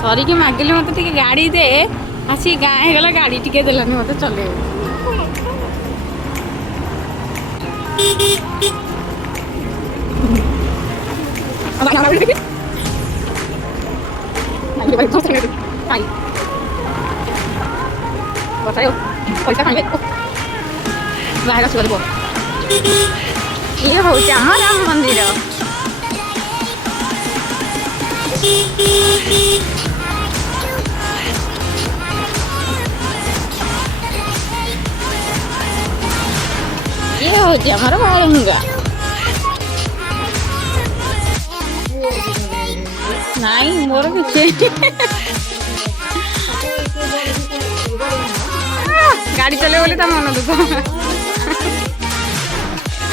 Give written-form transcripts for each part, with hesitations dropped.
सरी के मागिले मत गाड़ी दे आसी गाँ होगा गाड़ी टिके देलानी मत चले पैसा बाहर चलो ये हूँ आम राम मंदिर ये हूँ आमर बालुंगा नाई मोर किसी गाड़ी चले बोले तो मन दुख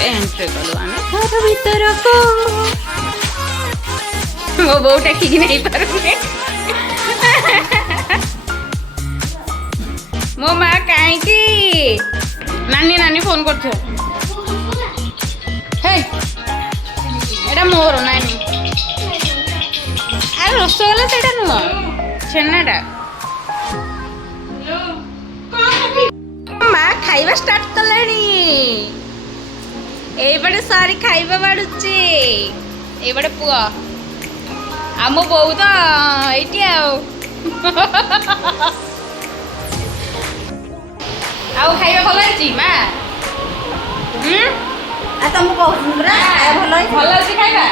एंट्री कलु आम घर भीतर को मो बो टेकिक नहीं पारे मो माँ कहीं नानी नानी फोन कर मोर नानी अरे रसगोला से नुह छेनाटा माँ खाइबा स्टार्ट कलानी एबड़े सारी खाइबा बाड़ुची एबड़े पुआ आम बो तो ये आउ खाइबा भल है माँ तुमको भल भल अच्छी खाइबा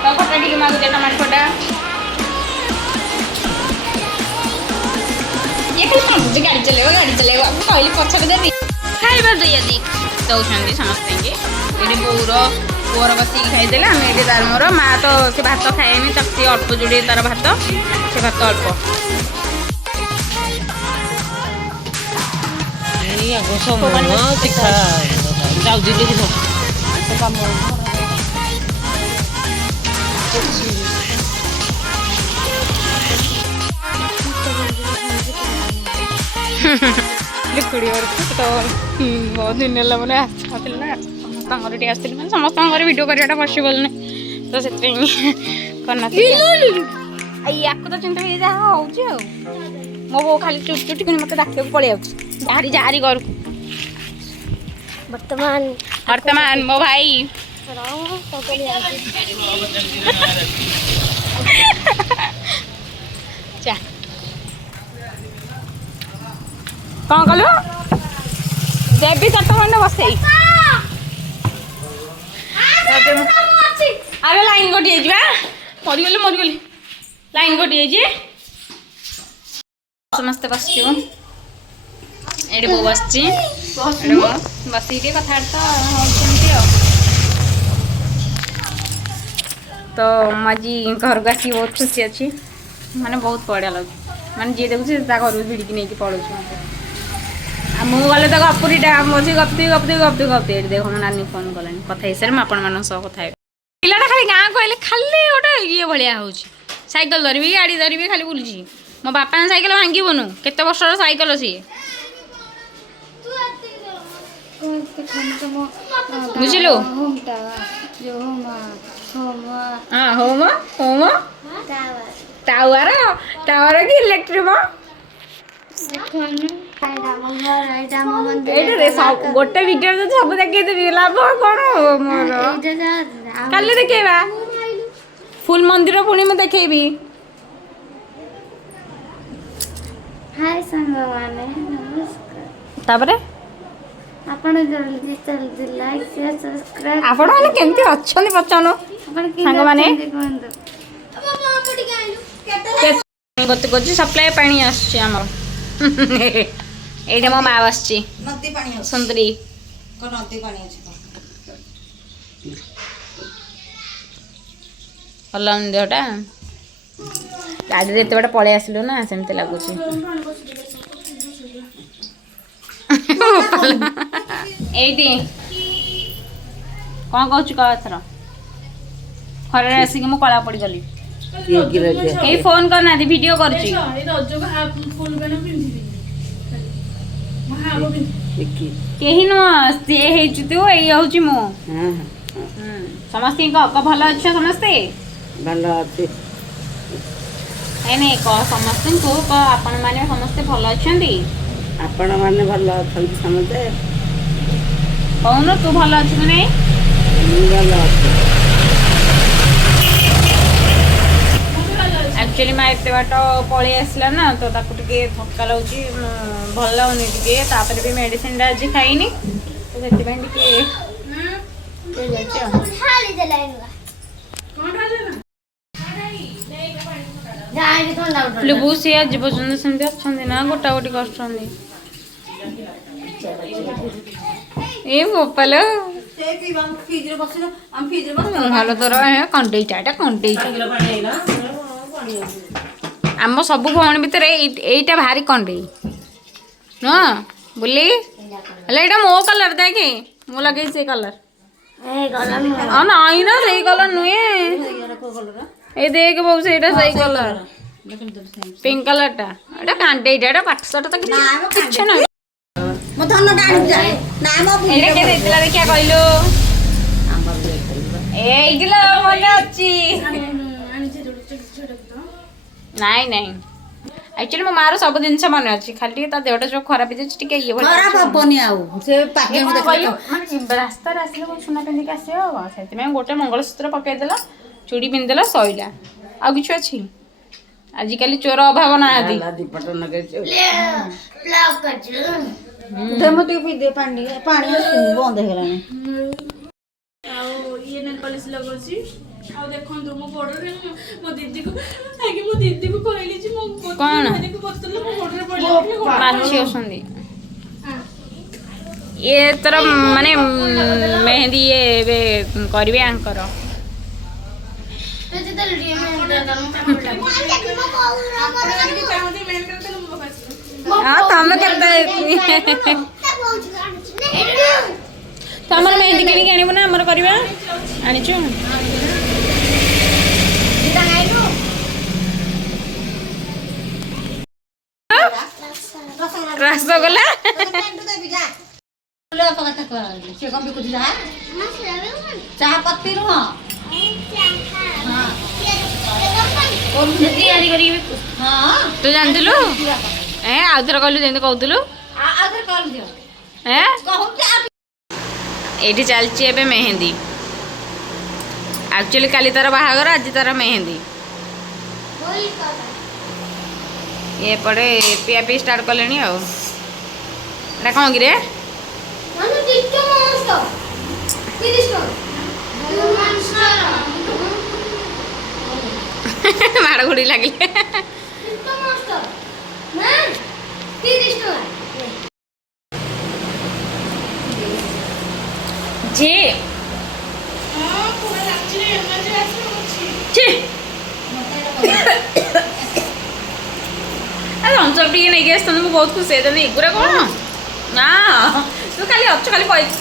तो खटा टी मागुचे टमाटो खटा ये खाली गाड़ी चलेगा कहली पछे देवी खाइबा यदि दौरान समस्ते ये बोर पुअर बसिक खाईदे आम ये तार मोर माँ तो से भात खाएनि तक अल्प जोड़े तार भात से भात अल्प बहुत दिन है मैंने आसती ना समस्त आसती मैंने समस्त वीडियो करवाटा पॉसिबल नहीं तो से करना या तो चिंता भी जहाँ हो मो बो खाली चुट चुट कि मत डाक पड़े जहारी जहारी घर वर्तमान वर्तमान मो भाई चा कौन कलु देवी चटखंड बसई अरे लाइन कटि मरीगली लाइन कटि समस्ते बस ये बो बस बस कथबार्ता तो आज घर को आसी बहुत खुशी अच्छी माने बहुत बढ़िया लगे माने जी देखुचे घर भिड़की नहीं पड़ो मु गले तो गपुरीटा मझे गपती देख मो नानी फोन कलानी कथा सारे मुझे कथा पिलाटा खाली गाँ को खाली गोटे ये भाया हो साइकेल धरबी गाड़ी धरबी खाली बुलूची मो बापा साइकेल भांगबनु केते वर्षर साइकेल सी बुझलु हाँ होम होम टावर टावर कि इलेक्ट्रिक गोटे वीडियो तो सब देखी लाभ कौन मोर काली देखा फुल मंदिर पुणी मैं देखेबी हाय संग माने नमस्कार तापरे आपण जल्दी जल्दी लाइक शेयर सब्सक्राइब आपण माने केमती अछन पचानो संग माने गत गज सप्लाई पानी आछे हमर एटा मो माँ बस नदी पानी सुंदरी को नदी पानी अछि भल देहटा गाड़ी एत बड़े पलि आसलु ना सेमती लगुच एटी कौन कहूँ कह एथर खर आसिक मु कला पड़ गली कहीं फोन करना वीडियो कर कहीं नुह सी तू यही हूँ मु ସମସ୍ତେ କହ ଭଲ ଅଛ ସମସ୍ତେ ଭଲ ଅଛି। ନାଇଁ କହ ସମସ୍ତଙ୍କୁ କହ ଆପଣମାନେ ସମସ୍ତେ ଭଲ ଅଛନ୍ତି। ଆପଣମାନେ ଭଲ ଅଛନ୍ତି ସମସ୍ତେ? କହୁନୁ ତୁ ଭଲ ଅଛୁ କି ନାଇଁ? ମୁଁ ଭଲ ଅଛି। ଆକ୍ଚୁଆଲି ମା ଏତେ ବାଟ ପଳେଇ ଆସିଲା ନା ତ ତାକୁ ଟିକେ ଥକା ଲାଗୁଛି ଭଲ ଲାଗୁନି ଟିକେ ତାପରେ ବି ମେଡ଼ିସିନଟା ଆଜି ଖାଇନି ତ ସେଥିପାଇଁ ଟିକେ ଲୁବୁ ସିଏ ଆଜି ପର୍ଯ୍ୟନ୍ତ ସେମିତି ଅଛନ୍ତି ନା ଗୋଟା ଗୋଟି କରୁଛନ୍ତି। ଏ ବୋପାଲ ଭଲ ତୋର କଣ୍ଟେଇଟା ଏଇଟା କଣ୍ଟେଇଟା ଆମ ସବୁ ଭଉଣୀ ଭିତରେ ଏଇଟା ଭାରି କଣ୍ଟେଇ ନୁହଁ ବୁଲି ହେଲେ ଏଇଟା ମୋ କଲର ଦେଖେ ମୁଁ ଲଗେଇଛି ସେଇ କଲର ନାଇଁ ନା ସେଇ କଲର ନୁହେଁ ଏଇ ଦେଖ ବୋଉ ସେଇଟା ସେଇ କଲର ପିଙ୍କ କଲରଟା ଏଇଟା କାଣ୍ଟେଇଟା ଏଇଟା ପାଠଶାଠ ତ କିଛି ନାହିଁ। ଏଇଟା କିଏ ଦେଇଥିଲା ଦେଖିଆ କହିଲୁ? ଏଇଠିଲ ମନେ ଅଛି। ନାଇଁ ନାଇଁ ଆକ୍ଚୁଆଲି ମୋ ମାର ସବୁ ଜିନିଷ ମନେ ଅଛି ଖାଲି ଟିକେ ତା ଦେହଟା ଯୋଉ ଖରାପ ହେଇଯାଇଛି ଟିକେ ଇଏ ଖରାପ ହବନି ଆଉ ସେ ପାଗେଣୁ ଦେଖିଲେ ମାନେ ରାସ୍ତାରେ ଆସିଲେ କଣ ସୁନା ପିନ୍ଧିକି ଆସିବ ସେଥିପାଇଁ ଗୋଟେ ମଙ୍ଗଳସୂତ୍ର ପକେଇଦେଲା ଚୁଡ଼ି ପିନ୍ଧିଦେଲା ସଇଲା ଆଉ କିଛି ଅଛି ଆଜିକାଲି ଚୋର ଅଭାବ ନାହାନ୍ତି। ଦୀପଟ ଲଗେଇଛୁ ପାଣି ବନ୍ଦ ହେଇଗଲାଣି। ଆଉ ଇଏ ନେଲ ପଲିସ ଲଗାଉଛି ଆଉ ଦେଖନ୍ତୁ ମୋ ଗୋଡରେ ମୋ ଦିଦିକୁ କାହିଁକି ମୋ ଦିଦିକୁ କହିଲି ଯେ ମୋ କଣ ବୋତଲ ମୋ ଗୋଡରେ ପଡିଲା ମାଛି ଅଛନ୍ତି ଇଏ ତୋର ମାନେ ମେହେନ୍ଦି ଇଏ ଏବେ କରିବେ ଆଙ୍କର ତମେ କେତେ ତମର ମେହେନ୍ଦି କିଣିକି ଆଣିବୁ ନା ଆମର କରିବା ଆଣିଛୁ ରସଗୋଲା ଚାହା ପତି ନୁହଁ ତୁ ଜାଣିଥିଲୁ ଆଉ ଥରେ କହିଲୁ ଯେମିତି କହୁଥିଲୁ ଏଇଠି ଚାଲିଛି ଏବେ ମେହେନ୍ଦି ଆକ୍ଚୁଆଲି କାଲି ତାର ବାହାଘର ଆଜି ତାର ମେହେନ୍ଦି ଏପଟେ ପିଆ ପିଇ ଷ୍ଟାର୍ଟ କଲେଣି ଆଉ ଏଇଟା କ'ଣ କିରେ ମାଡ଼ ଘୁଡ଼ି ଲାଗିଲେ ଯେ ରଞ୍ଚ ଟିକେ ନେଇକି ଆସିଥାନ୍ତି ମୁଁ ବହୁତ ଖୁସି ହେଇଥାନ୍ତି ଏଗୁରା କ'ଣ ନା ତୁ ଖାଲି ଅଛୁ ଖାଲି କହିଛୁ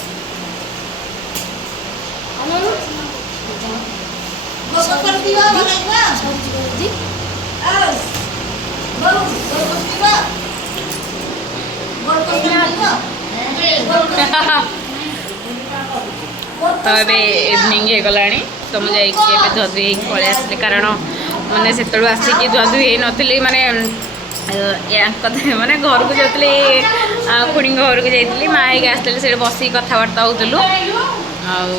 ତ ଏବେ ଇଭିନିଂ ହେଇଗଲାଣି ତ ମୁଁ ଯାଇକି ଏବେ ଧୁଆଧୁଇ ହେଇକି ପଳେଇ ଆସିଲି କାରଣ ମାନେ ସେତେବେଳୁ ଆସିକି ଧୁଆଧୁଇ ହେଇନଥିଲି ମାନେ ମାନେ ଘରକୁ ଯାଉଥିଲି ଖୁଡ଼ିଙ୍କ ଘରକୁ ଯାଇଥିଲି ମା ହେଇକି ଆସିଥିଲି ସେଇଠି ବସିକି କଥାବାର୍ତ୍ତା ହେଉଥିଲୁ ଆଉ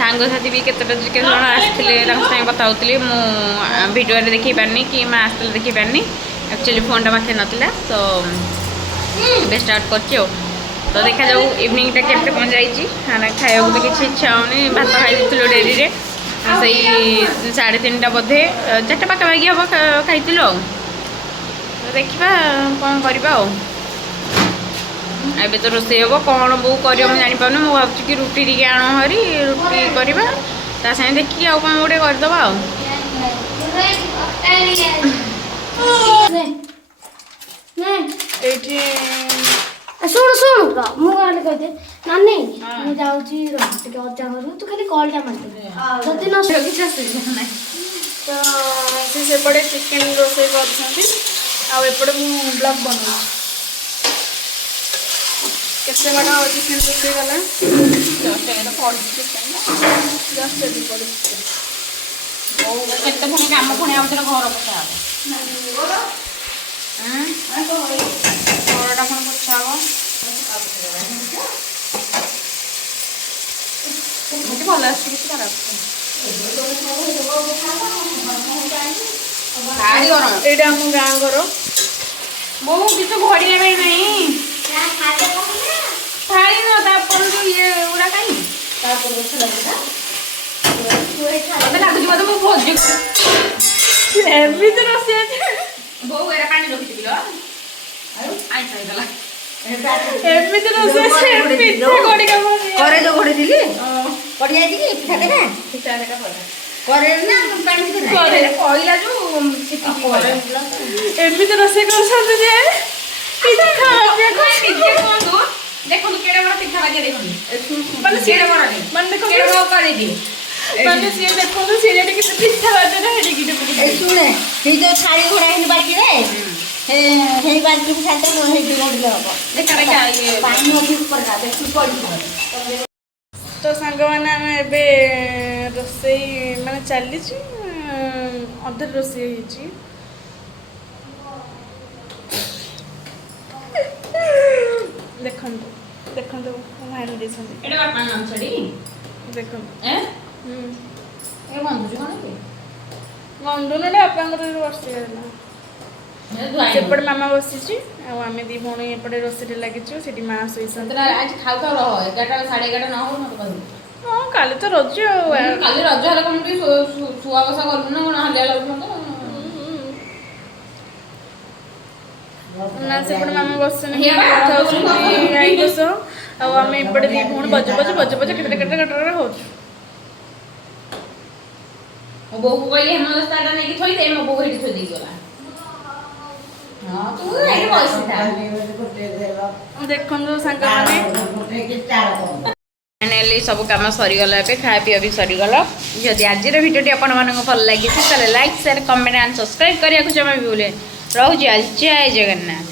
ସାଙ୍ଗସାଥି ବି କେତେ ଜଣ ଆସିଥିଲେ ତାଙ୍କ ସାଙ୍ଗେ କଥା ହେଉଥିଲି ମୁଁ ଭିଡ଼ିଓରେ ଦେଖେଇ ପାରିନି କି ମା ଆସିଥିଲେ ଦେଖେଇ ପାରିନି ଆକ୍ଚୁଆଲି ଫୋନ୍ଟା ପାଖରେ ନଥିଲା ତ ଏବେ ଷ୍ଟାର୍ଟ କରିଛି ଆଉ ତ ଦେଖାଯାଉ ଇଭିନିଂଟା କେମିତି କ'ଣ ଯାଇଛି ଖାଇବାକୁ ତ କିଛି ଇଚ୍ଛା ହେଉନି ଭାତ ଖାଇ ଦେଇଥିଲୁ ଡେରିରେ ସେଇ 3:30 ବୋଧେ 4ଟା ପାଖାପାଖି ହେବ ଖାଇଥିଲୁ ଆଉ ଦେଖିବା କ'ଣ କରିବା ଆଉ ଏବେ ତ ରୋଷେଇ ହେବ କ'ଣ ବୋଉ କରିବ ମୁଁ ଜାଣିପାରୁନି ମୁଁ ଭାବୁଛି କି ରୁଟି ଟିକେ ଆଣ ହରି ରୁଟି କରିବା ତା ସାଙ୍ଗେ ଦେଖିକି ଆଉ କ'ଣ ଗୋଟେ କରିଦେବା ଆଉ ଏଇଠି ଶୁଣୁ ଶୁଣୁ ମୁଁ କହିଲି କହିଦେ ନାନୀ ମୁଁ ଯାଉଛି ଟିକେ ଅଜା ଘରକୁ ତୁ ଖାଲି କଲ୍ଟା ମାରିଦେ ଯଦି ନ କିଛି ଅସୁବିଧା ନାହିଁ ତ ସେ ସେପଟେ ଚିକେନ ରୋଷେଇ କରୁଛନ୍ତି ଆଉ ଏପଟେ ମୁଁ ବ୍ଲଗ୍ ବନଉଛି କେତେ ବଡ଼ ଚିକେନ୍ ରୋଷେଇ ଗଲା ଜଷ୍ଟ ଏଠି ପଡ଼ିଛି। କେତେ ପୁଣି କାମ ପୁଣି ଆଉଥରେ ଘର ପୋଛା ହବ। ଘରଟା ପୁଣି ପୋଛା ହବ। ଏମିତି ଭଲ ଆସୁଛି କିଛି ଖରାପ ଭାରି ଗରମ। ଏଇଟା ଆମ ଗାଁ ଘର। ବୋଉ କିଛି ଘଡ଼ିଆ ପାଇଁ ନାହିଁ ଥାଳି ନ ତାପରେ ଯୋଉ ଇଏ ଗୁଡ଼ା କାହିଁ ମତେ ଲାଗୁଛି ବୋଧେ ମୁଁ ଭୋଜି ଏମିତି ରୋଷେଇ ଅଛି। ବୋଉ ଏରା ପାଣି ରଖିଥିଲ ଆଇଁଷ ହେଇଗଲା। ଏମିତି ରୋଷେଇ ଅଛି। ପିଠା ଗଡ଼ିକା କରେ ଯୋଉ ଘୋଡ଼େଇଥିଲି ପଡ଼ି ଯାଇଛି କି ପିଠା ଦେଖା କରେ ନା ପାଣି ଭିତରେ କହିଲା ଯୋଉ ଏମିତି ରୋଷେଇ କରୁଛନ୍ତି ଯେ ନିଜେ କୁହନ୍ତୁ ଦେଖନ୍ତୁ କେଡ଼େ ବଡ଼ ପିଠା ବାଜିଆ ଦେଖନ୍ତୁ ମାନେ କେଡ଼େ ବଡ଼ ମାନେ ଦେଖନ୍ତୁ କେଡ଼େ ବଡ଼ କରିଦି ମାନେ ସିଏ ଦେଖନ୍ତୁ ସିଏ ଟିକେ ପିଠା ବାଜେ ନା ହେଡ଼ିକି এই শুনে সেই যে শাড়ি ঘোড়া হেন বাড়িরে সেই বাড়িতে সাথে হেঁটে ঘুরলে হব ଦେଖା ଦେଖା ଇଏ পানি অতি উপরে না বেশি পড়িব ତ ସାଙ୍ଗମାନେ ଆମେ ଏବେ ରୋଷେଇ ମାନେ ଚାଲିଛି ଅଧେ ରୋଷେଇ ହେଇଛି। ଦେଖନ୍ତୁ ଦେଖନ୍ତୁ ଭାଇନା ଦେଇଛନ୍ତି ଏଟା ବାପା ମାଂସଡ଼ି ଦେଖନ୍ତୁ ଏ ବନ୍ଧୁଛି କ'ଣ କି ଗନ୍ଧୁନଟା ବାପାଙ୍କର ବସିଗଲା। ସେପଟେ ମାମା ବସିଛି ଆଉ ଆମେ ଦି ଭଉଣୀ ଏପଟେ ରୋଷେଇରେ ଲାଗିଛୁ। ସେଠି ମା ଶୋଇଛନ୍ତି। ଆଜି ଖାଉ ଖାଉ ରହ 11ଟା 11:30 ନ ହଉ ମତେ କହିବୁ। ହଁ କାଲି ତ ରଜ ଆଉ କାଲି ରଜ ହେଲେ କ'ଣ ଟିକେ ଶୁଆ ବସା କଲୁ ନା କ'ଣ ହାଲିଆ ଲାଗୁଛି ମତେ। ନା ସେପଟେ ମାମା ବସୁଛନ୍ତି କଥା ହଉଛନ୍ତି ଆଇଙ୍କ ସହ ଆଉ ଆମେ ଏପଟେ ଦି ଭଉଣୀ ବଜ କେଟରେ ହଉଛୁ। ମୋ ବୋଉକୁ କହିଲି ହେମଦସ୍ତାଟା ନେଇକି ଥୋଇଦେ ମୋ ବୋଉ ଏଠି ଥୋଇ ଦେଇକି ଗଲା। ହଁ ତୁ ଏଠି ବସିଥା। ଦେଖନ୍ତୁ ସାଙ୍ଗମାନେ ଫାଇନାଲି ସବୁ କାମ ସରିଗଲା। ଏବେ ଖାଇବା ପିଇବା ବି ସରିଗଲା। ଯଦି ଆଜିର ଭିଡ଼ିଓଟି ଆପଣମାନଙ୍କୁ ଭଲ ଲାଗିଛି ତାହେଲେ like share comment and subscribe କରିବାକୁ ଜମା ବି ଭୁଲେ। ରହୁଛି ଆଜି ଜୟ ଜଗନ୍ନାଥ।